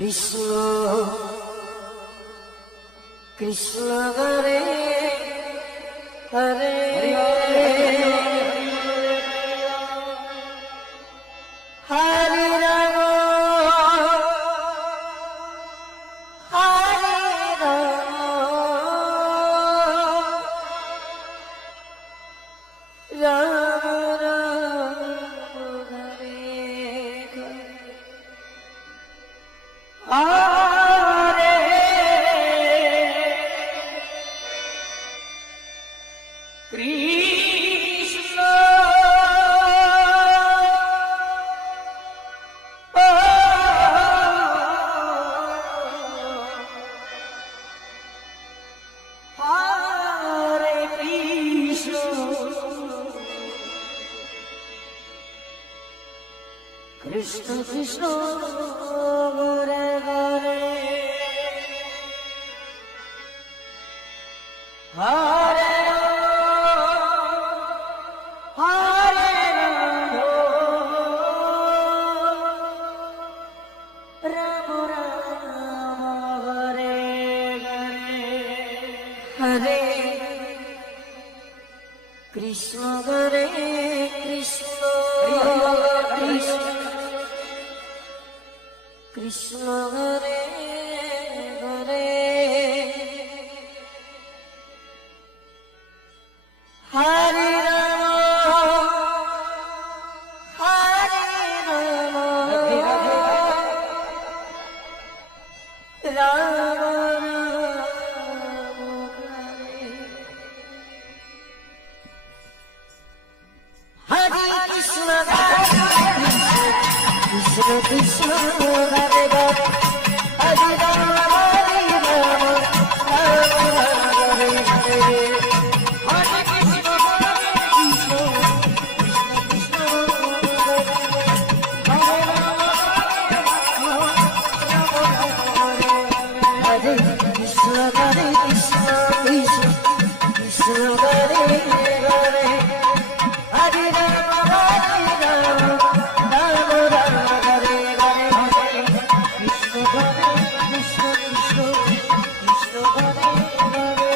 Krishna Krishna Hare Hare Hare Ram Hare Ram Ram Ram Hare Hare Krishna Hare Krishna Krishna Krishna Hare Hare Hare Hare Ram Ram Hare Hare Krishna Hare Krishna Krishna Krishna Hare Hare Hare Ram Hare Ram Ram Ram Hare Krishna Krishna Krishna Hare Hare Hare Ram Hare Ram Ram Ram Hare Hare Hare Krishna Krishna Krishna Hare Ram Hare Krishna Krishna Krishna Hare Hare Hare Ram Hare Ram Ram Ram Hare Hare Hare Krishna Hare Krishna Krishna Krishna Hare Hare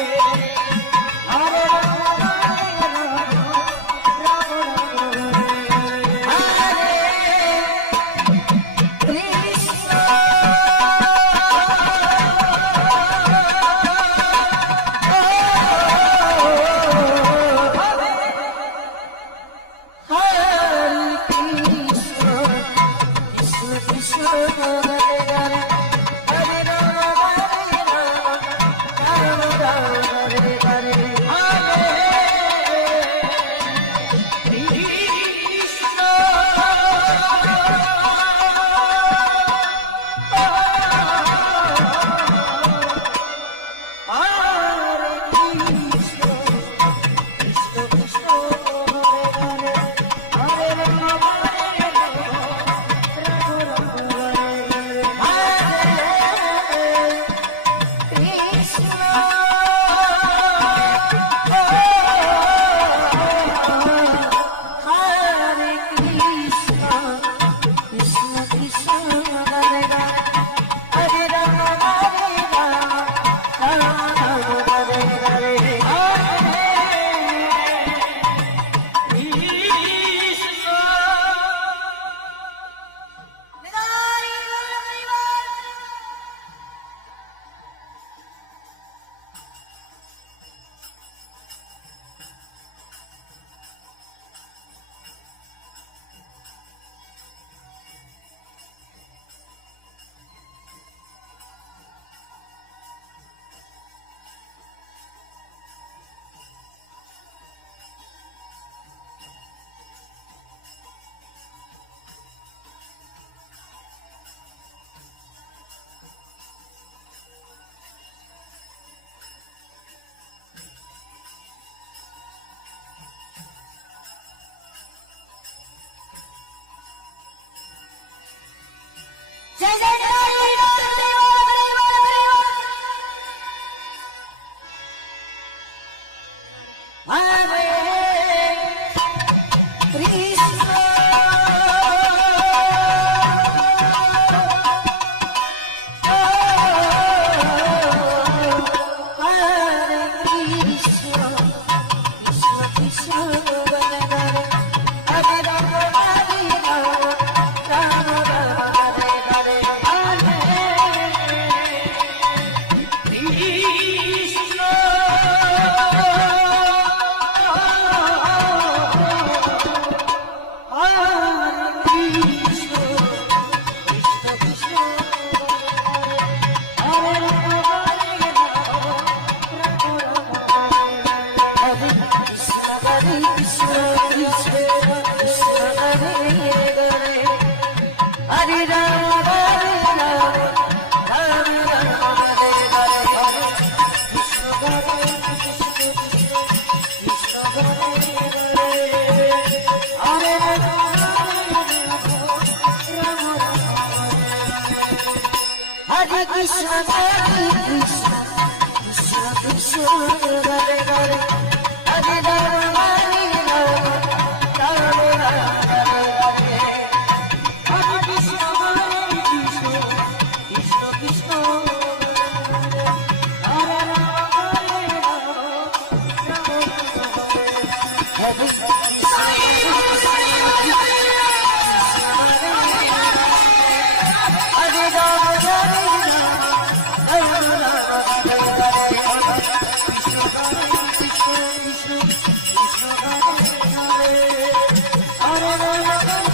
Hare Ram Hare Ram Ram Ram Hare Krishna Hare Hare Krishna, Krishna Krishna, Hare Hare, Hare Rama, Rama Rama, Hare Hare. Hare Krishna, Krishna Krishna, Hare Rama, Hare Hare Hare.